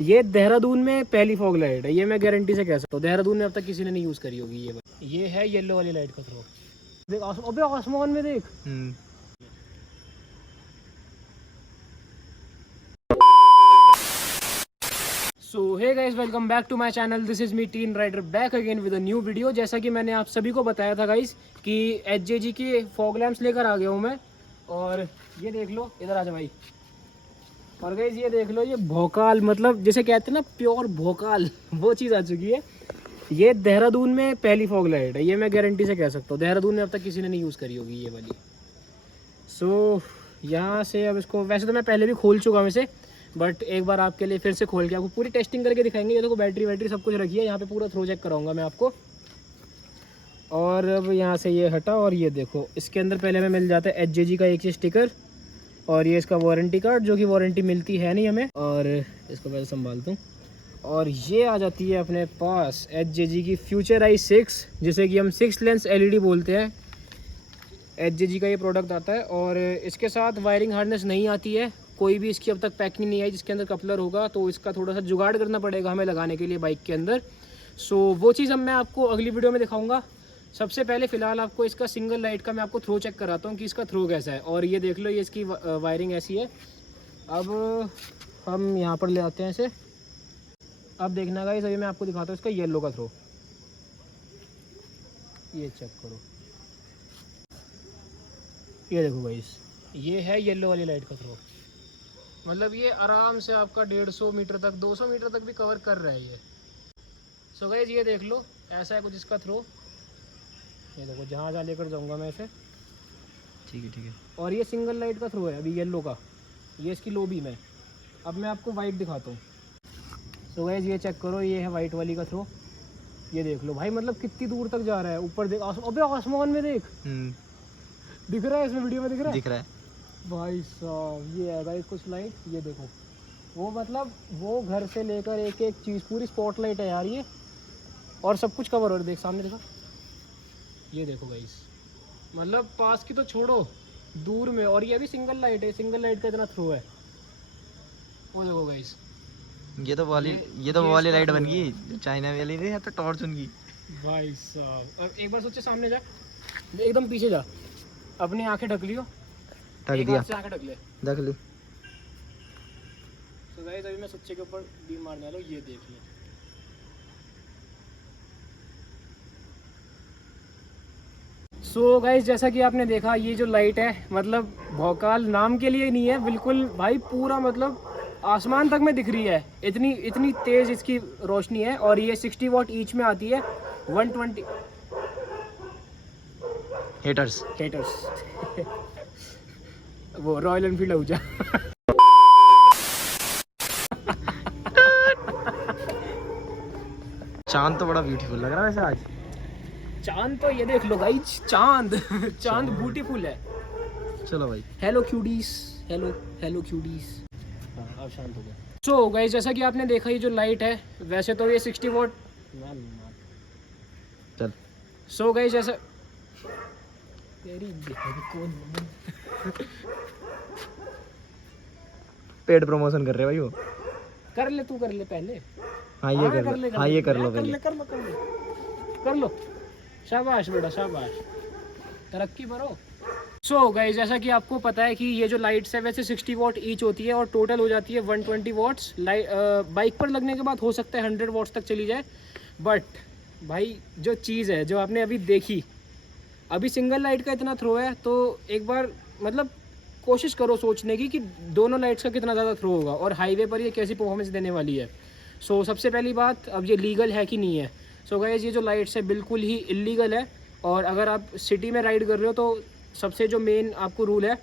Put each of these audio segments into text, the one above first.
ये देहरादून में पहली फॉग लाइट है, ये मैं गारंटी से कह सकता हूँ। देहरादून में अब तक किसी ने नहीं यूज़ करी होगी ये है येलो वाली लाइट का थ्रो। देख अबे आसमान में देख। So hey guys, welcome back to my channel. This is me teen rider back again with a new video. जैसा कि मैंने आप सभी को बताया था गाइस कि HJG के फॉग लैम्प्स लेकर आ गया हूँ मैं। और ये देख लो, इधर आ जा भाई। और गाइस ये देख लो, ये भोकाल, मतलब जैसे कहते हैं ना प्योर भोकाल, वो चीज़ आ चुकी है। ये देहरादून में पहली फॉग लाइट है, ये मैं गारंटी से कह सकता हूँ। देहरादून में अब तक किसी ने नहीं यूज़ करी होगी ये वाली। सो यहाँ से अब इसको, वैसे तो मैं पहले भी खोल चुका हूँ इसे, बट एक बार आपके लिए फिर से खोल के आपको पूरी टेस्टिंग करके दिखाएंगे। ये देखो बैटरी सब कुछ रखी है यहाँ पे, पूरा थ्रो चेक कराऊंगा मैं आपको। और अब यहाँ से ये हटा, और ये देखो इसके अंदर पहले हमें मिल जाता है HJG का एक स्टिकर, और ये इसका वारंटी कार्ड, जो कि वारंटी मिलती है नहीं हमें। और इसको पहले संभाल दूँ। और ये आ जाती है अपने पास HJG की फ्यूचर आई 6, जिसे कि हम 6 लेंस LED बोलते हैं। HJG का ये प्रोडक्ट आता है, और इसके साथ वायरिंग हार्नेस नहीं आती है, कोई भी इसकी अब तक पैकिंग नहीं आई जिसके अंदर कपलर होगा, तो इसका थोड़ा सा जुगाड़ करना पड़ेगा हमें लगाने के लिए बाइक के अंदर। सो वो चीज़ अब मैं आपको अगली वीडियो में दिखाऊंगा। सबसे पहले फ़िलहाल आपको इसका सिंगल लाइट का मैं आपको थ्रो चेक कराता हूँ कि इसका थ्रो कैसा है। और ये देख लो, ये इसकी वायरिंग ऐसी है। अब हम यहाँ पर ले आते हैं इसे। अब देखना गाइस, अभी मैं आपको दिखाता हूँ इसका येलो का थ्रो। ये चेक करो, ये देखो गाइस, ये है येलो वाली लाइट का थ्रो। मतलब ये आराम से आपका 150 मीटर तक, 200 मीटर तक भी कवर कर रहा है ये। सो गाइस ये देख लो, ऐसा है कुछ इसका थ्रो। ये देखो, जहाँ लेकर जाऊँगा मैं इसे। ठीक है। और ये सिंगल लाइट का थ्रो है अभी येलो का, ये इसकी लो बीम है। अब मैं आपको वाइट दिखाता हूँ। सो गाइस ये चेक करो, ये है वाइट वाली का थ्रो। ये देख लो भाई, मतलब कितनी दूर तक जा रहा है। ऊपर देख, अबे आसमान में देख। दिख रहा है इसमें, वीडियो में दिख रहा है भाई साहब। ये है गाइस कुछ लाइट, ये देखो। वो मतलब वो घर से लेकर एक एक चीज़, पूरी स्पॉट लाइट है यार ये। और सब कुछ कवर हो रहा है, देख सामने देखो, ये देखो गाइस। मतलब पास की तो छोड़ो, दूर में। और ये भी सिंगल लाइट है, सिंगल लाइट का इतना थ्रो है। वो देखो गाइस, ये तो वाली लाइट बन गई चाइना वाली नहीं है, तो टॉर्च उनकी भाई साहब। अब एक बार सोचे, सामने जा, एकदम पीछे जा, अपनी आंखें ढक लियो। ढक दिया, आंखें ढक ले। ढक ली। तो गाइस अभी मैं सुच्चे के ऊपर बीम मारने वाला हूँ, ये देख लो। सो गाइस जैसा कि आपने देखा, ये जो लाइट है, मतलब भौकाल नाम के लिए नहीं है बिल्कुल भाई, पूरा मतलब आसमान तक में दिख रही है। इतनी तेज इसकी रोशनी है। और ये 60 वाट ईच में आती है। 120 हेटर्स वो रॉयल एनफील्ड आऊजा। चांद तो बड़ा ब्यूटीफुल लग रहा है वैसे आज। चांद तो ये देख लो गाइस, चांद ब्यूटीफुल है। चलो भाई, हेलो क्यूडीज, हेलो क्यूडीज। हाँ अब शांत हो गया। सो गाइस जैसा कि आपने देखा, ये जो लाइट है, वैसे तो ये 60 वाट। चल। सो गाइस जैसा तेरी कौन पेड प्रमोशन कर रहे भाई वो। कर ले, तू कर ले पहले। हाँ ये कर लो पहले। कर लो। शाबाश बेटा, शाबाश, तरक्की करो। सो गाइस जैसा कि आपको पता है कि ये जो लाइट्स है वैसे 60 वाट ईच होती है, और टोटल हो जाती है 120 वाट्स। बाइक पर लगने के बाद हो सकता है 100 वाट्स तक चली जाए। बट भाई जो चीज़ है, जो आपने अभी देखी, अभी सिंगल लाइट का इतना थ्रो है, तो एक बार मतलब कोशिश करो सोचने की कि दोनों लाइट्स का कितना ज़्यादा थ्रो होगा, और हाईवे पर ये कैसी परफॉर्मेंस देने वाली है। सो सबसे पहली बात, अब ये लीगल है कि नहीं है। सो गाइस ये जो लाइट्स है बिल्कुल ही इलीगल है। और अगर आप सिटी में राइड कर रहे हो, तो सबसे जो मेन आपको रूल है,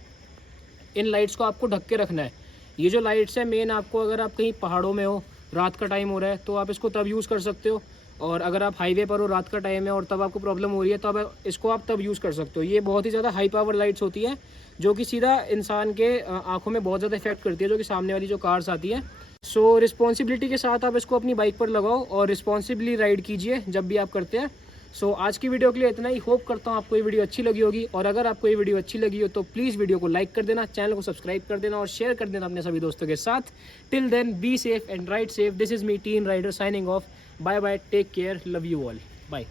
इन लाइट्स को आपको ढक के रखना है। ये जो लाइट्स है मेन, आपको अगर आप कहीं पहाड़ों में हो, रात का टाइम हो रहा है, तो आप इसको तब यूज़ कर सकते हो। और अगर आप हाईवे पर हो, रात का टाइम है और तब आपको प्रॉब्लम हो रही है, तो अब इसको आप तब यूज़ कर सकते हो। ये बहुत ही ज़्यादा हाई पावर लाइट्स होती हैं, जो कि सीधा इंसान के आँखों में बहुत ज़्यादा इफेक्ट करती है, जो कि सामने वाली जो कार्स आती हैं। सो रिस्पॉन्सिबिलिटी के साथ आप इसको अपनी बाइक पर लगाओ, और रिस्पॉन्सिबली राइड कीजिए जब भी आप करते हैं। सो आज की वीडियो के लिए इतना ही। होप करता हूँ आपको ये वीडियो अच्छी लगी होगी, और अगर आपको ये वीडियो अच्छी लगी हो तो प्लीज़ वीडियो को लाइक कर देना, चैनल को सब्सक्राइब कर देना और शेयर कर देना अपने सभी दोस्तों के साथ। Till then be safe and ride safe. This is me teen rider signing off. Bye bye, take care, love you all, bye.